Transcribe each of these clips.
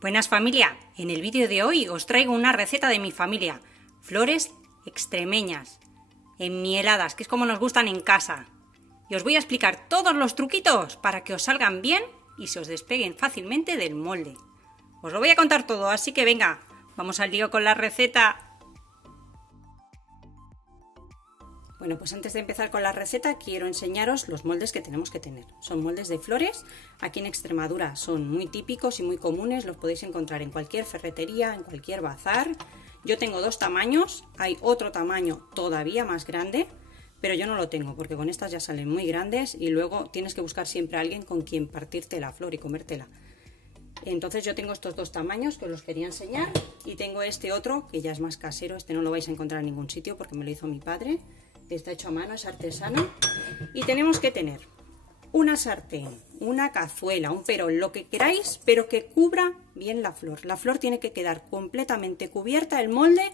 Buenas familia, en el vídeo de hoy os traigo una receta de mi familia, flores extremeñas, enmieladas, que es como nos gustan en casa. Y os voy a explicar todos los truquitos para que os salgan bien y se os despeguen fácilmente del molde. Os lo voy a contar todo, así que venga, vamos al lío con la receta. Bueno, pues antes de empezar con la receta quiero enseñaros los moldes que tenemos que tener. Son moldes de flores, aquí en Extremadura son muy típicos y muy comunes, los podéis encontrar en cualquier ferretería, en cualquier bazar. Yo tengo dos tamaños, hay otro tamaño todavía más grande, pero yo no lo tengo porque con estas ya salen muy grandes y luego tienes que buscar siempre a alguien con quien partirte la flor y comértela. Entonces yo tengo estos dos tamaños que os los quería enseñar y tengo este otro que ya es más casero, este no lo vais a encontrar en ningún sitio porque me lo hizo mi padre. Está hecho a mano, es artesano. Y tenemos que tener una sartén, una cazuela, un perol, lo que queráis, pero que cubra bien la flor. La flor tiene que quedar completamente cubierta, el molde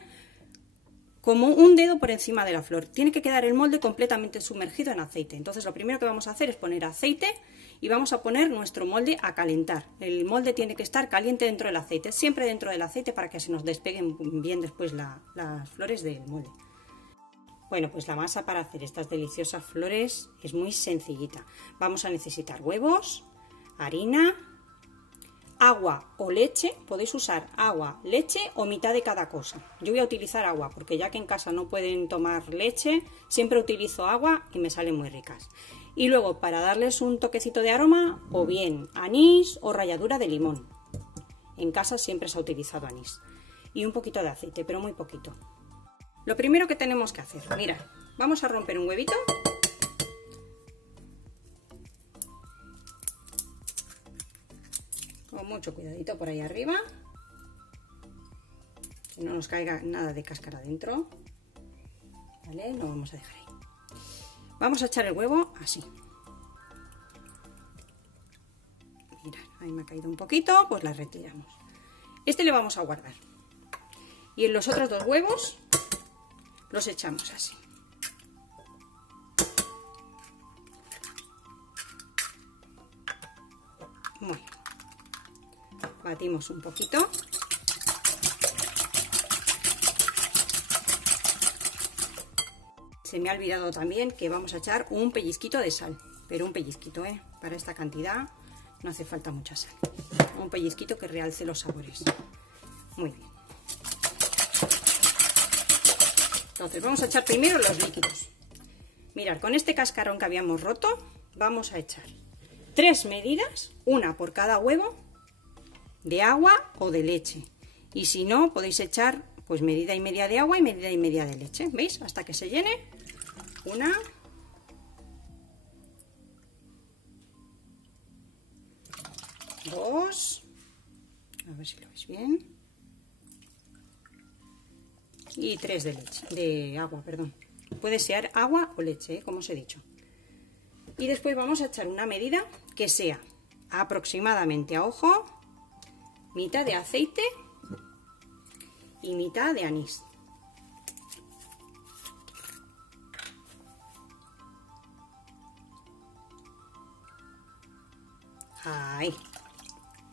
como un dedo por encima de la flor. Tiene que quedar el molde completamente sumergido en aceite. Entonces lo primero que vamos a hacer es poner aceite y vamos a poner nuestro molde a calentar. El molde tiene que estar caliente dentro del aceite, siempre dentro del aceite para que se nos despeguen bien después las flores del molde. Bueno, pues la masa para hacer estas deliciosas flores es muy sencillita. Vamos a necesitar huevos, harina, agua o leche. Podéis usar agua, leche o mitad de cada cosa. Yo voy a utilizar agua porque ya que en casa no pueden tomar leche, siempre utilizo agua y me salen muy ricas. Y luego para darles un toquecito de aroma, o bien anís o ralladura de limón. En casa siempre se ha utilizado anís. Y un poquito de aceite, pero muy poquito. Lo primero que tenemos que hacer, mirad, vamos a romper un huevito. Con mucho cuidadito por ahí arriba. Que no nos caiga nada de cáscara dentro. ¿Vale? Lo vamos a dejar ahí. Vamos a echar el huevo así. Mirad, ahí me ha caído un poquito, pues la retiramos. Este le vamos a guardar. Y en los otros dos huevos los echamos así. Muy bien. Batimos un poquito. Se me ha olvidado también que vamos a echar un pellizquito de sal, pero un pellizquito, para esta cantidad no hace falta mucha sal. Un pellizquito que realce los sabores. Muy bien. Entonces vamos a echar primero los líquidos. Mirad, con este cascarón que habíamos roto vamos a echar 3 medidas, una por cada huevo, de agua o de leche. Y si no, podéis echar pues medida y media de agua y medida y media de leche. ¿Veis? Hasta que se llene. Una. Dos. A ver si lo veis bien. Y 3 de leche, de agua, perdón. Puede ser agua o leche, como os he dicho. Y después vamos a echar una medida que sea aproximadamente a ojo, mitad de aceite y mitad de anís. Ahí.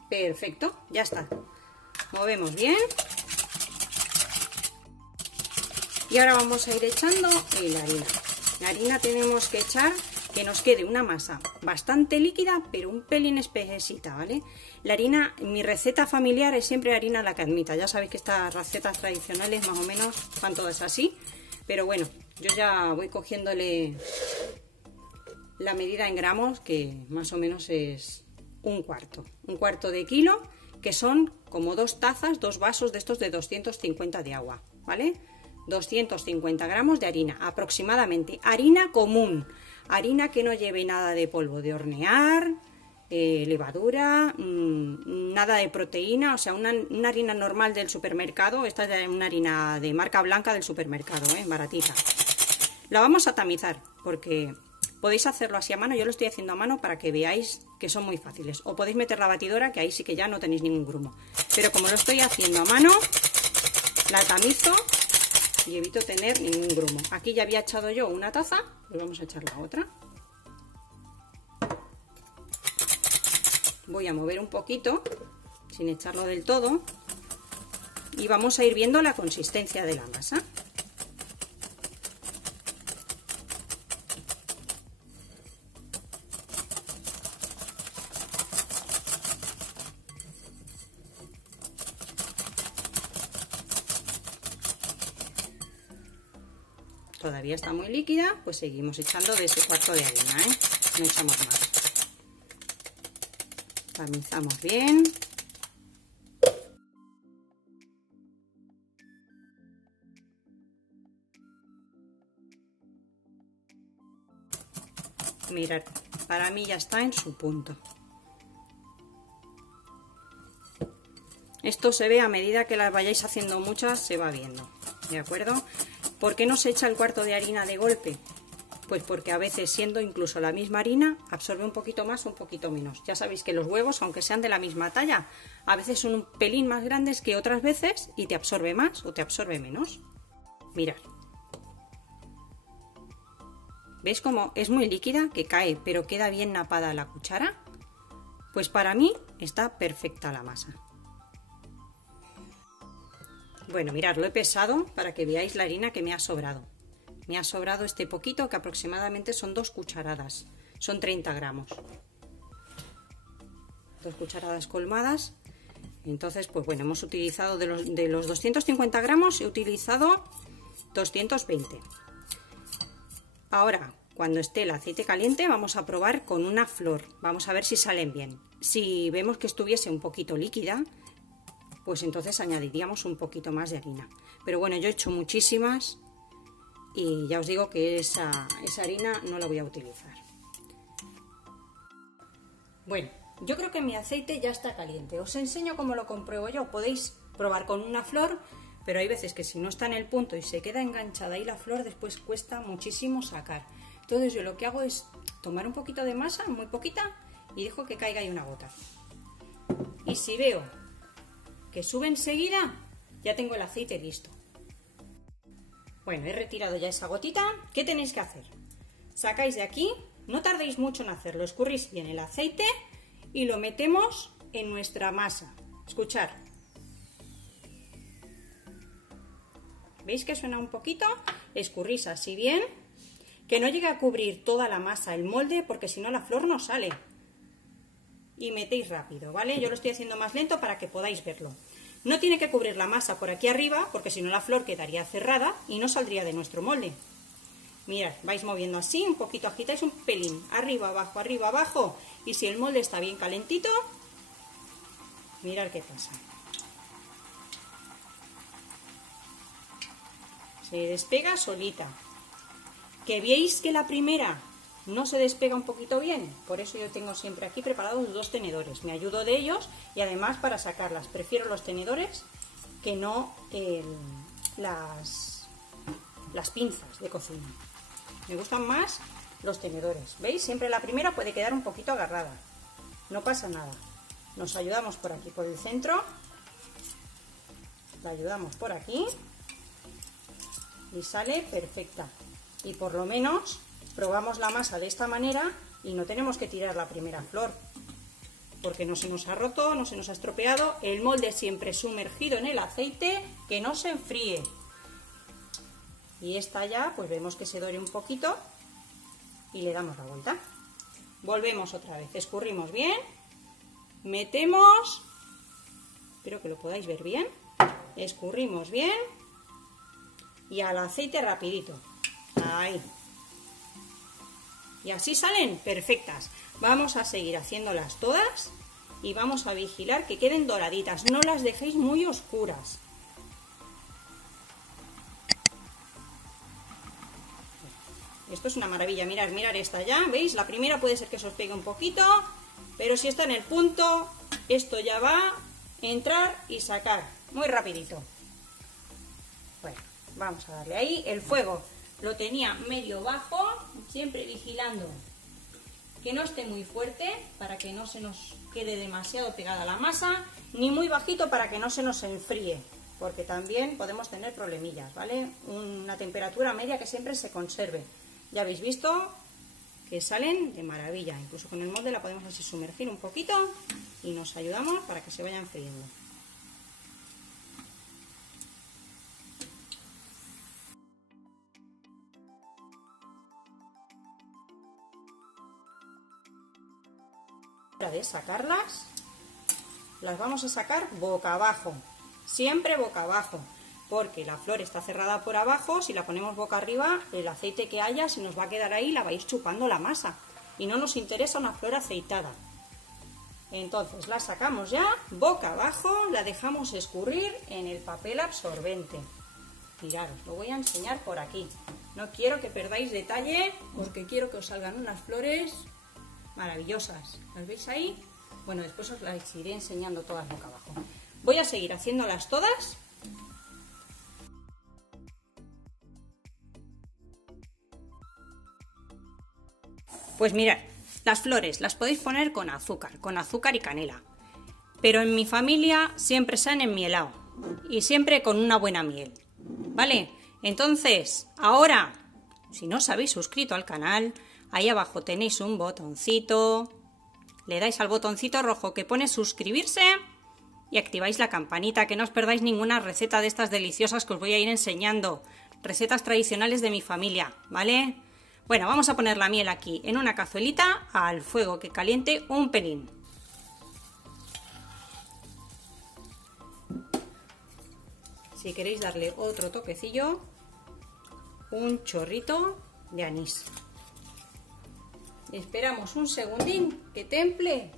Perfecto, ya está. Movemos bien. Y ahora vamos a ir echando la harina. La harina tenemos que echar que nos quede una masa bastante líquida, pero un pelín espesita, ¿vale? La harina, mi receta familiar es siempre harina la que admita. Ya sabéis que estas recetas tradicionales más o menos van todas así. Pero bueno, yo ya voy cogiéndole la medida en gramos, que más o menos es un cuarto de kilo, que son como 2 tazas, 2 vasos de estos de 250 de agua, ¿vale? 250 gramos de harina aproximadamente, harina común, harina que no lleve nada de polvo de hornear, levadura, nada de proteína, o sea, una harina normal del supermercado. Esta es una harina de marca blanca del supermercado, baratita. La vamos a tamizar porque podéis hacerlo así a mano, yo lo estoy haciendo a mano para que veáis que son muy fáciles, o podéis meter la batidora, que ahí sí que ya no tenéis ningún grumo, pero como lo estoy haciendo a mano, la tamizo y evito tener ningún grumo. Aquí ya había echado yo una taza, pues vamos a echar la otra. Voy a mover un poquito sin echarlo del todo, y vamos a ir viendo la consistencia de la masa. Todavía está muy líquida, pues seguimos echando de ese cuarto de harina, ¿eh? No echamos más. Tamizamos bien. Mirad, para mí ya está en su punto. Esto se ve a medida que las vayáis haciendo muchas, se va viendo, ¿de acuerdo? ¿Por qué no se echa el cuarto de harina de golpe? Pues porque a veces, siendo incluso la misma harina, absorbe un poquito más o un poquito menos. Ya sabéis que los huevos, aunque sean de la misma talla, a veces son un pelín más grandes que otras veces y te absorbe más o te absorbe menos. Mirad. ¿Veis cómo es muy líquida, que cae, pero queda bien napada la cuchara? Pues para mí está perfecta la masa. Bueno, mirad, lo he pesado para que veáis la harina que me ha sobrado. Me ha sobrado este poquito, que aproximadamente son 2 cucharadas. Son 30 gramos. 2 cucharadas colmadas. Entonces, pues bueno, hemos utilizado de los 250 gramos, he utilizado 220. Ahora, cuando esté el aceite caliente, vamos a probar con una flor. Vamos a ver si salen bien. Si vemos que estuviese un poquito líquida, pues entonces añadiríamos un poquito más de harina. Pero bueno, yo he hecho muchísimas y ya os digo que esa harina no la voy a utilizar. Bueno, yo creo que mi aceite ya está caliente. Os enseño cómo lo compruebo yo. Podéis probar con una flor, pero hay veces que si no está en el punto y se queda enganchada ahí la flor, después cuesta muchísimo sacar. Entonces yo lo que hago es tomar un poquito de masa, muy poquita, y dejo que caiga ahí una gota. Y si veo que sube enseguida, ya tengo el aceite listo. Bueno, he retirado ya esa gotita. ¿Qué tenéis que hacer? Sacáis de aquí, no tardéis mucho en hacerlo, escurrís bien el aceite y lo metemos en nuestra masa. Escuchad. ¿Veis que suena un poquito? Escurrís así bien, que no llegue a cubrir toda la masa el molde, porque si no la flor no sale. Y metéis rápido, ¿vale? Yo lo estoy haciendo más lento para que podáis verlo. No tiene que cubrir la masa por aquí arriba, porque si no la flor quedaría cerrada y no saldría de nuestro molde. Mirad, vais moviendo así, un poquito agitáis un pelín, arriba, abajo, y si el molde está bien calentito, mirad qué pasa. Se despega solita. ¿Que veis que la primera no se despega un poquito bien? Por eso yo tengo siempre aquí preparados 2 tenedores. Me ayudo de ellos y además para sacarlas. Prefiero los tenedores que no las pinzas de cocina. Me gustan más los tenedores. ¿Veis? Siempre la primera puede quedar un poquito agarrada. No pasa nada. Nos ayudamos por aquí, por el centro. La ayudamos por aquí. Y sale perfecta. Y por lo menos probamos la masa de esta manera y no tenemos que tirar la primera flor, porque no se nos ha roto, no se nos ha estropeado. El molde siempre sumergido en el aceite, que no se enfríe. Y esta ya, pues vemos que se dore un poquito y le damos la vuelta. Volvemos otra vez, escurrimos bien, metemos, espero que lo podáis ver bien, escurrimos bien y al aceite rapidito. Ahí. Y así salen perfectas. Vamos a seguir haciéndolas todas y vamos a vigilar que queden doraditas. No las dejéis muy oscuras. Esto es una maravilla. Mirad esta ya. ¿Veis? La primera puede ser que se os pegue un poquito, pero si está en el punto, esto ya va a entrar y sacar muy rapidito. Bueno, vamos a darle ahí. El fuego lo tenía medio bajo, siempre vigilando que no esté muy fuerte para que no se nos quede demasiado pegada la masa, ni muy bajito para que no se nos enfríe, porque también podemos tener problemillas, ¿vale? Una temperatura media que siempre se conserve. Ya habéis visto que salen de maravilla. Incluso con el molde la podemos así sumergir un poquito y nos ayudamos para que se vayan friendo. De sacarlas, las vamos a sacar boca abajo, siempre boca abajo, porque la flor está cerrada por abajo. Si la ponemos boca arriba, el aceite que haya se nos va a quedar ahí, la vais chupando la masa y no nos interesa una flor aceitada. Entonces la sacamos ya boca abajo, la dejamos escurrir en el papel absorbente. Mirad, os lo voy a enseñar por aquí, no quiero que perdáis detalle porque quiero que os salgan unas flores maravillosas. ¿Las veis ahí? Bueno, después os las iré enseñando todas boca abajo. Voy a seguir haciéndolas todas. Pues mirad, las flores las podéis poner con azúcar y canela. Pero en mi familia siempre se han enmielado y siempre con una buena miel. ¿Vale? Entonces, ahora, si no os habéis suscrito al canal, ahí abajo tenéis un botoncito, le dais al botoncito rojo que pone suscribirse y activáis la campanita, que no os perdáis ninguna receta de estas deliciosas que os voy a ir enseñando, recetas tradicionales de mi familia, ¿vale? Bueno, vamos a poner la miel aquí en una cazuelita al fuego que caliente un pelín. Si queréis darle otro toquecillo, un chorrito de anís. Esperamos un segundín que temple.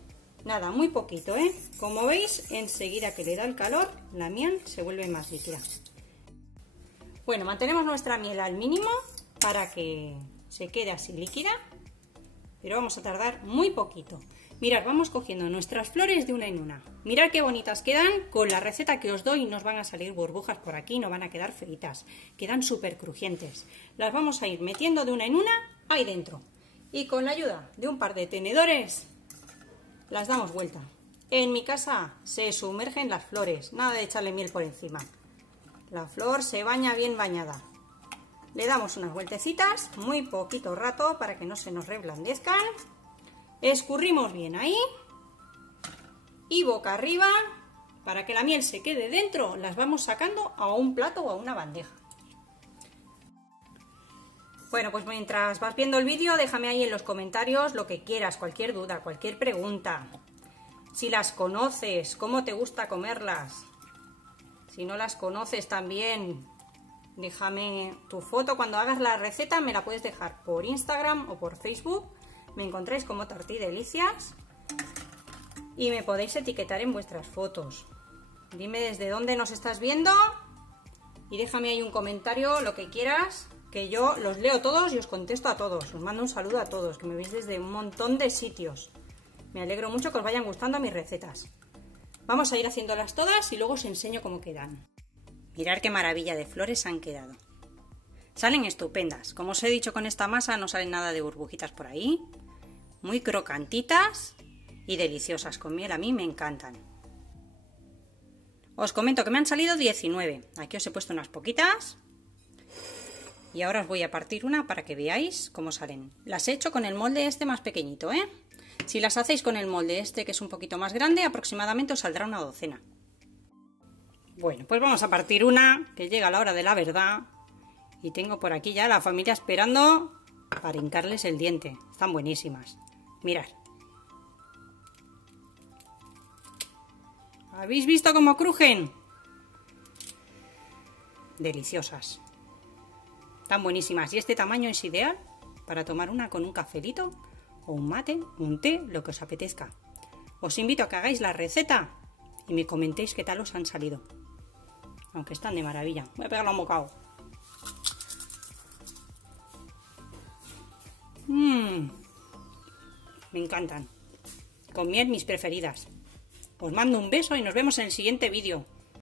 Nada, muy poquito, ¿eh? Como veis, enseguida que le da el calor, la miel se vuelve más líquida. Bueno, mantenemos nuestra miel al mínimo para que se quede así líquida, pero vamos a tardar muy poquito. Mirad, vamos cogiendo nuestras flores de una en una. Mirad qué bonitas quedan. Con la receta que os doy nos van a salir burbujas por aquí, no van a quedar fritas. Quedan súper crujientes. Las vamos a ir metiendo de una en una ahí dentro. Y con la ayuda de un par de tenedores las damos vuelta. En mi casa se sumergen las flores, nada de echarle miel por encima. La flor se baña bien bañada. Le damos unas vueltecitas, muy poquito rato para que no se nos reblandezcan. Escurrimos bien ahí y boca arriba, para que la miel se quede dentro, las vamos sacando a un plato o a una bandeja. Bueno, pues mientras vas viendo el vídeo, déjame ahí en los comentarios lo que quieras, cualquier duda, cualquier pregunta. Si las conoces, cómo te gusta comerlas. Si no las conoces también, déjame tu foto. Cuando hagas la receta me la puedes dejar por Instagram o por Facebook. Me encontráis como Tortidelicias y me podéis etiquetar en vuestras fotos. Dime desde dónde nos estás viendo y déjame ahí un comentario, lo que quieras, que yo los leo todos y os contesto a todos. Os mando un saludo a todos, que me veis desde un montón de sitios. Me alegro mucho que os vayan gustando mis recetas. Vamos a ir haciéndolas todas y luego os enseño cómo quedan. Mirad qué maravilla de flores han quedado. Salen estupendas. Como os he dicho, con esta masa no salen nada de burbujitas por ahí. Muy crocantitas y deliciosas. Con miel a mí me encantan. Os comento que me han salido 19. Aquí os he puesto unas poquitas. Y ahora os voy a partir una para que veáis cómo salen. Las he hecho con el molde este más pequeñito, ¿eh? Si las hacéis con el molde este, que es un poquito más grande, aproximadamente os saldrá una docena. Bueno, pues vamos a partir una, que llega la hora de la verdad. Y tengo por aquí ya la familia esperando para hincarles el diente. Están buenísimas. Mirad. ¿Habéis visto cómo crujen? Deliciosas. Están buenísimas. Y este tamaño es ideal para tomar una con un cafelito o un mate, un té, lo que os apetezca. Os invito a que hagáis la receta y me comentéis qué tal os han salido. Aunque están de maravilla. Voy a pegarle un bocado. Me encantan. Con miel mis preferidas. Os mando un beso y nos vemos en el siguiente vídeo.